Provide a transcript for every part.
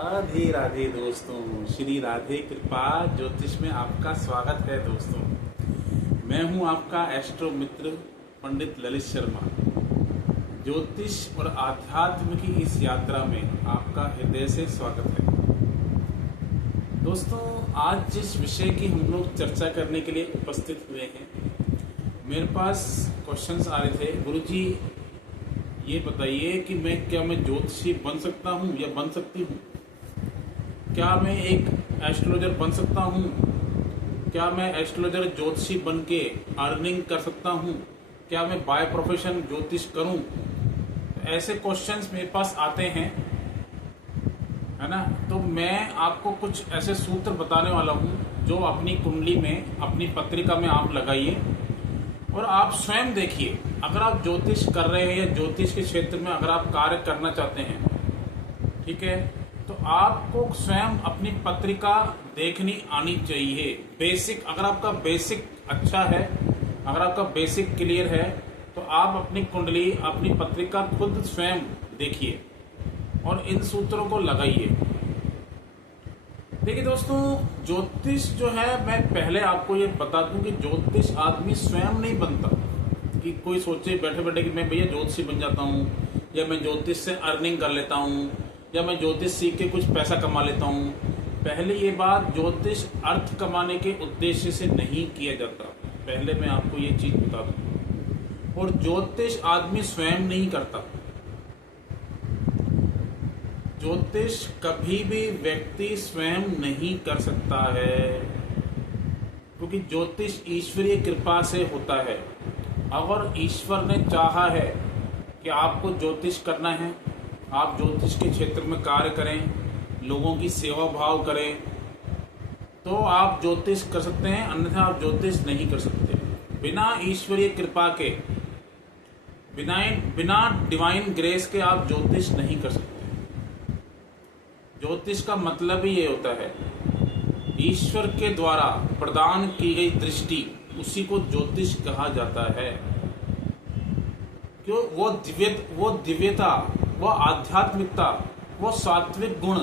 राधे राधे दोस्तों, श्री राधे कृपा ज्योतिष में आपका स्वागत है दोस्तों। मैं हूं आपका एस्ट्रो मित्र पंडित ललित शर्मा। ज्योतिष और आध्यात्म की इस यात्रा में आपका हृदय से स्वागत है दोस्तों। आज जिस विषय की हम लोग चर्चा करने के लिए उपस्थित हुए हैं, मेरे पास क्वेश्चंस आ रहे थे, गुरुजी ये बताइए कि मैं ज्योतिषी बन सकता हूँ या बन सकती हूँ? क्या मैं एक एस्ट्रोलॉजर बन सकता हूँ? क्या मैं एस्ट्रोलॉजर ज्योतिषी बन के अर्निंग कर सकता हूँ? क्या मैं बाय प्रोफेशन ज्योतिष करूँ? ऐसे क्वेश्चंस मेरे पास आते हैं, है ना। तो मैं आपको कुछ ऐसे सूत्र बताने वाला हूँ जो अपनी कुंडली में, अपनी पत्रिका में आप लगाइए और आप स्वयं देखिए। अगर आप ज्योतिष कर रहे हैं या ज्योतिष के क्षेत्र में अगर आप कार्य करना चाहते हैं, ठीक है, तो आपको स्वयं अपनी पत्रिका देखनी आनी चाहिए। बेसिक, अगर आपका बेसिक अच्छा है, अगर आपका बेसिक क्लियर है, तो आप अपनी कुंडली, अपनी पत्रिका खुद स्वयं देखिए और इन सूत्रों को लगाइए। देखिए दोस्तों, ज्योतिष जो है, मैं पहले आपको ये बता दूं कि ज्योतिष आदमी स्वयं नहीं बनता। कि कोई सोचे बैठे बैठे कि मैं भैया ज्योतिषी बन जाता हूँ, या मैं ज्योतिष से अर्निंग कर लेता हूँ, या मैं ज्योतिष सीख के कुछ पैसा कमा लेता हूँ। पहले ये बात, ज्योतिष अर्थ कमाने के उद्देश्य से नहीं किया जाता। पहले मैं आपको ये चीज बता दूं। और ज्योतिष आदमी स्वयं नहीं करता। ज्योतिष कभी भी व्यक्ति स्वयं नहीं कर सकता है, क्योंकि ज्योतिष ईश्वरीय कृपा से होता है। अगर ईश्वर ने चाहा है कि आपको ज्योतिष करना है, आप ज्योतिष के क्षेत्र में कार्य करें, लोगों की सेवा भाव करें, तो आप ज्योतिष कर सकते हैं, अन्यथा आप ज्योतिष नहीं कर सकते। बिना ईश्वरीय कृपा के, बिना डिवाइन ग्रेस के आप ज्योतिष नहीं कर सकते। ज्योतिष का मतलब ही ये होता है, ईश्वर के द्वारा प्रदान की गई दृष्टि, उसी को ज्योतिष कहा जाता है। क्यों? वो दिव्यता, वो आध्यात्मिकता, वो सात्विक गुण,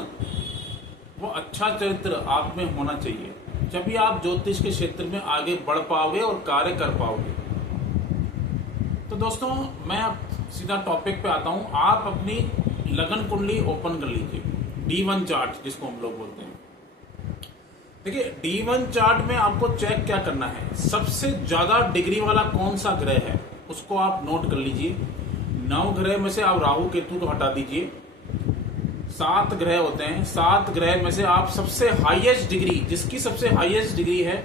वो अच्छा चरित्र आप में होना चाहिए। जब भी आप ज्योतिष के क्षेत्र में आगे बढ़ पाओगे और कार्य कर पाओगे। तो दोस्तों, मैं अब सीधा टॉपिक पे आता हूँ। आप अपनी लगन कुंडली ओपन कर लीजिए, D1 चार्ट जिसको हम लोग बोलते हैं। देखिए, D1 चार्ट में आपको चेक क्या करना है, सबसे ज्यादा डिग्री वाला कौन सा ग्रह है उसको आप नोट कर लीजिए। 9 ग्रह में से आप राहु केतु को हटा दीजिए। 7 ग्रह होते हैं, 7 ग्रह में से आप सबसे हाईएस्ट डिग्री, जिसकी सबसे हाईएस्ट डिग्री है,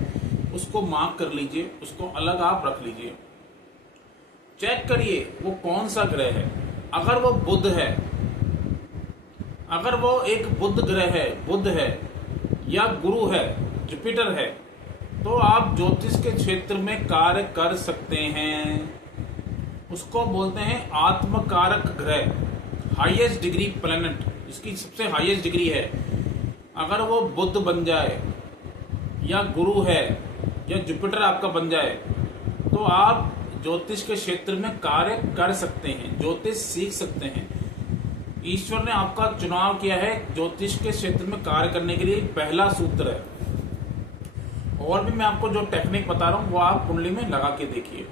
उसको मार्क कर लीजिए, उसको अलग आप रख लीजिए। चेक करिए वो कौन सा ग्रह है। अगर वो बुध है, अगर वो एक बुध ग्रह है, बुध है या गुरु है, जुपिटर है, तो आप ज्योतिष के क्षेत्र में कार्य कर सकते हैं। उसको बोलते हैं आत्मकारक ग्रह, हाईएस्ट डिग्री प्लैनेट, इसकी सबसे हाईएस्ट डिग्री है। अगर वो बुध बन जाए या गुरु है या जुपिटर आपका बन जाए, तो आप ज्योतिष के क्षेत्र में कार्य कर सकते हैं, ज्योतिष सीख सकते हैं। ईश्वर ने आपका चुनाव किया है ज्योतिष के क्षेत्र में कार्य करने के लिए, पहला सूत्र है। और भी मैं आपको जो टेक्निक बता रहा हूं वो आप कुंडली में लगा के देखिए।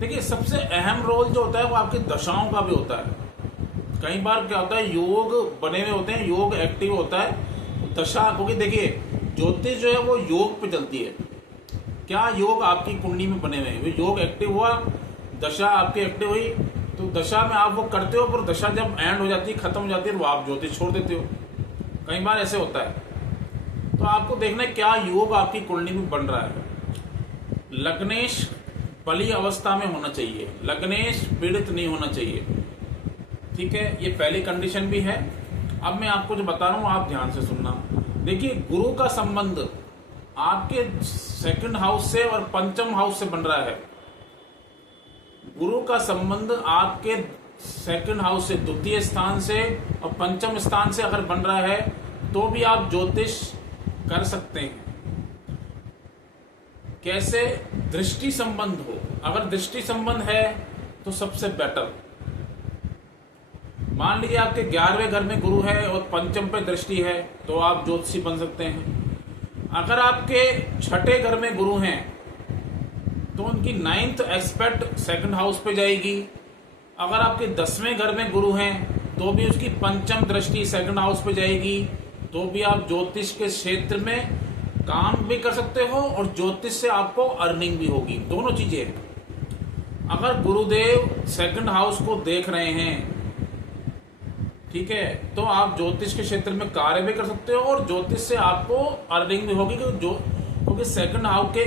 देखिए, सबसे अहम रोल जो होता है वो आपकी दशाओं का भी होता है। कई बार क्या होता है, योग बने हुए होते हैं, योग एक्टिव होता है, दशा, क्योंकि देखिए ज्योतिष जो है वो योग पे चलती है। क्या योग आपकी कुंडली में बने हुए हैं, वो योग एक्टिव हुआ, दशा आपकी एक्टिव हुई, तो दशा में आप वो करते हो, पर दशा जब एंड हो जाती है, खत्म हो जाती है, तो आप ज्योतिष छोड़ देते हो। कई बार ऐसे होता है। तो आपको देखना है क्या योग आपकी कुंडली में बन रहा है। लग्नेश बली अवस्था में होना चाहिए, लग्नेश पीड़ित नहीं होना चाहिए, ठीक है, ये पहली कंडीशन भी है। अब मैं आपको जो बता रहा हूं आप ध्यान से सुनना। देखिए, गुरु का संबंध आपके 2nd हाउस से और 5th हाउस से बन रहा है। गुरु का संबंध आपके 2nd हाउस से, द्वितीय स्थान से और 5th स्थान से अगर बन रहा है, तो भी आप ज्योतिष कर सकते हैं। कैसे? दृष्टि संबंध हो, अगर दृष्टि संबंध है तो सबसे बेटर। मान लीजिए आपके 11वें घर में गुरु है और पंचम पे दृष्टि है, तो आप ज्योतिषी बन सकते हैं। अगर आपके 6ठे घर में गुरु हैं तो उनकी 9th एस्पेक्ट 2nd हाउस पे जाएगी। अगर आपके 10वें घर में गुरु हैं तो भी उसकी पंचम दृष्टि 2nd हाउस पे जाएगी। तो भी आप ज्योतिष के क्षेत्र में काम भी कर सकते हो और ज्योतिष से आपको अर्निंग भी होगी, दोनों चीजें। अगर गुरुदेव 2nd हाउस को देख रहे हैं, ठीक है, तो आप ज्योतिष के क्षेत्र में कार्य भी कर सकते हो और ज्योतिष से आपको अर्निंग भी होगी, क्योंकि 2nd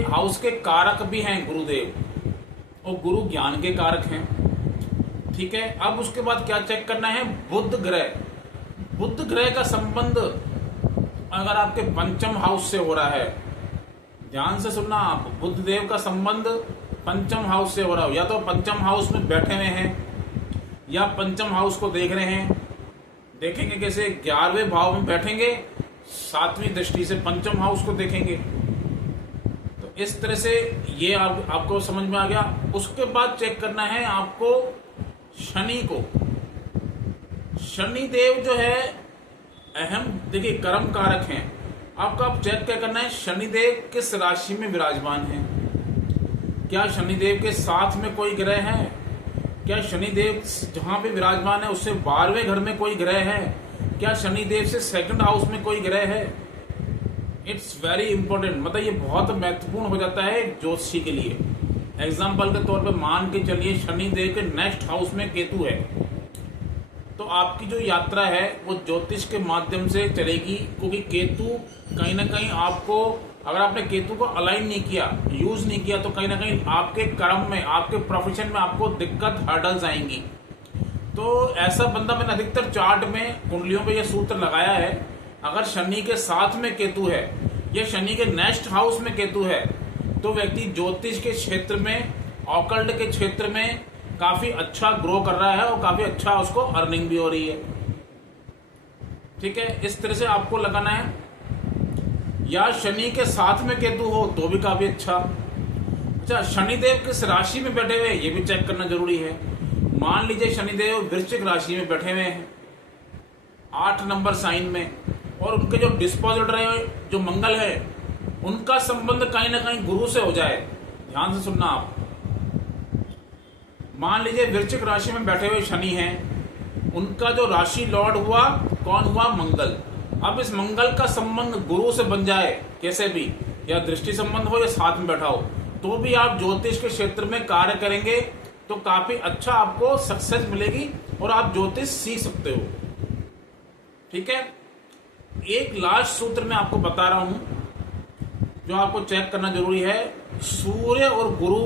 हाउस के कारक भी हैं गुरुदेव और गुरु ज्ञान के कारक हैं। ठीक है, अब उसके बाद क्या चेक करना है, बुध ग्रह का संबंध अगर आपके पंचम हाउस से हो रहा है, ध्यान से सुनना आप, बुध देव का संबंध पंचम हाउस से हो रहा हो, या तो पंचम हाउस में बैठे हुए हैं या पंचम हाउस को देख रहे हैं। देखेंगे कैसे, 11वें भाव में बैठेंगे, 7वीं दृष्टि से पंचम हाउस को देखेंगे। तो इस तरह से ये आपको समझ में आ गया। उसके बाद चेक करना है आपको शनि को। शनि देव जो है अहम, देखिए, कर्म कारक हैं। आपको अब चेक क्या करना है, शनिदेव किस राशि में विराजमान है। क्या शनिदेव के साथ में कोई ग्रह है? क्या शनिदेव जहां पे विराजमान है उससे 12वें घर में कोई ग्रह है? क्या शनिदेव से 2nd हाउस में कोई ग्रह है? इट्स वेरी इंपॉर्टेंट, मतलब ये बहुत महत्वपूर्ण हो जाता है ज्योतिषी के लिए। एग्जाम्पल के तौर पे मान के चलिए शनिदेव के नेक्स्ट हाउस में केतु है, तो आपकी जो यात्रा है वो ज्योतिष के माध्यम से चलेगी, क्योंकि केतु कहीं ना कहीं आपको, अगर आपने केतु को अलाइन नहीं किया, यूज नहीं किया, तो कहीं ना कहीं आपके कर्म में, आपके प्रोफेशन में आपको दिक्कत, हर्डल्स आएंगी। तो ऐसा बंदा, मैंने अधिकतर चार्ट में, कुंडलियों पे ये सूत्र लगाया है, अगर शनि के साथ में केतु है या शनि के नेक्स्ट हाउस में केतु है, तो व्यक्ति ज्योतिष के क्षेत्र में, ऑकल्ट के क्षेत्र में काफी अच्छा ग्रो कर रहा है और काफी अच्छा उसको अर्निंग भी हो रही है। ठीक है, इस तरह से आपको लगाना है। या शनि के साथ में केतु हो तो भी काफी अच्छा, शनिदेव किस राशि में बैठे हुए ये भी चेक करना जरूरी है। मान लीजिए शनिदेव वृश्चिक राशि में बैठे हुए हैं 8 नंबर साइन में, और उनके जो डिस्पोजिटर है, जो मंगल है, उनका संबंध कहीं ना कहीं गुरु से हो जाए। ध्यान से सुनना आप, मान लीजिए वृश्चिक राशि में बैठे हुए शनि हैं, उनका जो राशि लॉर्ड हुआ, कौन हुआ? मंगल। अब इस मंगल का संबंध गुरु से बन जाए कैसे भी, या दृष्टि संबंध हो या साथ में बैठा हो, तो भी आप ज्योतिष के क्षेत्र में कार्य करेंगे तो काफी अच्छा आपको सक्सेस मिलेगी और आप ज्योतिष सीख सकते हो। ठीक है, एक लास्ट सूत्र मैं आपको बता रहा हूं जो आपको चेक करना जरूरी है। सूर्य और गुरु,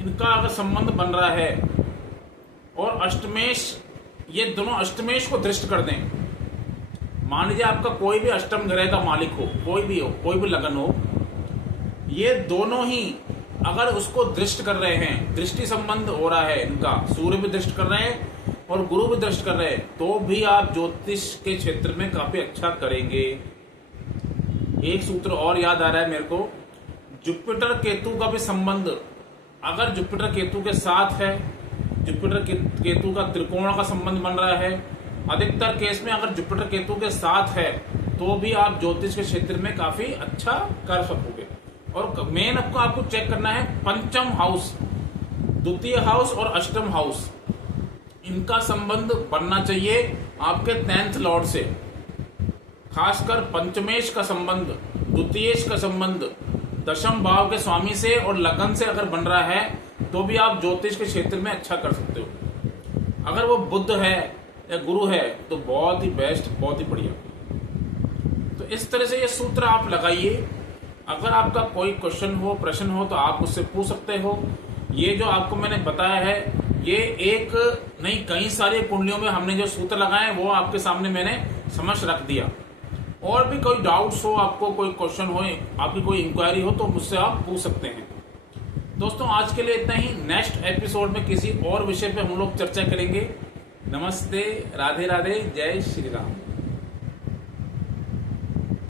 इनका अगर संबंध बन रहा है और अष्टमेश, ये दोनों अष्टमेश को दृष्ट कर दें। मान लीजिए आपका कोई भी अष्टम ग्रह का मालिक हो, कोई भी हो, कोई भी लगन हो, ये दोनों ही अगर उसको दृष्ट कर रहे हैं, दृष्टि संबंध हो रहा है इनका, सूर्य भी दृष्ट कर रहे हैं और गुरु भी दृष्ट कर रहे हैं, तो भी आप ज्योतिष के क्षेत्र में काफी अच्छा करेंगे। एक सूत्र और याद आ रहा है मेरे को, जुपिटर केतु का भी संबंध, अगर जुपिटर केतु के साथ है, जुपिटर केतु का त्रिकोण का संबंध बन रहा है, अधिकतर केस में अगर जुपिटर केतु के साथ है तो भी आप ज्योतिष के क्षेत्र में काफी अच्छा कर सकोगे। और मेन आपको चेक करना है पंचम हाउस, द्वितीय हाउस और अष्टम हाउस, इनका संबंध बनना चाहिए आपके 10th लॉर्ड से। खासकर पंचमेश का संबंध, द्वितीयेश का संबंध दशम भाव के स्वामी से और लगन से अगर बन रहा है तो भी आप ज्योतिष के क्षेत्र में अच्छा कर सकते हो। अगर वो बुध है या गुरु है तो बहुत ही बेस्ट, बहुत ही बढ़िया। तो इस तरह से ये सूत्र आप लगाइए। अगर आपका कोई क्वेश्चन हो, प्रश्न हो, तो आप मुझसे पूछ सकते हो। ये जो आपको मैंने बताया है, ये एक नहीं, कई सारी कुंडलियों में हमने जो सूत्र लगाए वो आपके सामने मैंने समझ रख दिया। और भी कोई डाउट्स हो, आपको कोई क्वेश्चन हो, आपकी कोई इंक्वायरी हो, तो मुझसे आप पूछ सकते हैं। दोस्तों, आज के लिए इतना ही। नेक्स्ट एपिसोड में किसी और विषय पे हम लोग चर्चा करेंगे। नमस्ते, राधे राधे, जय श्री राम।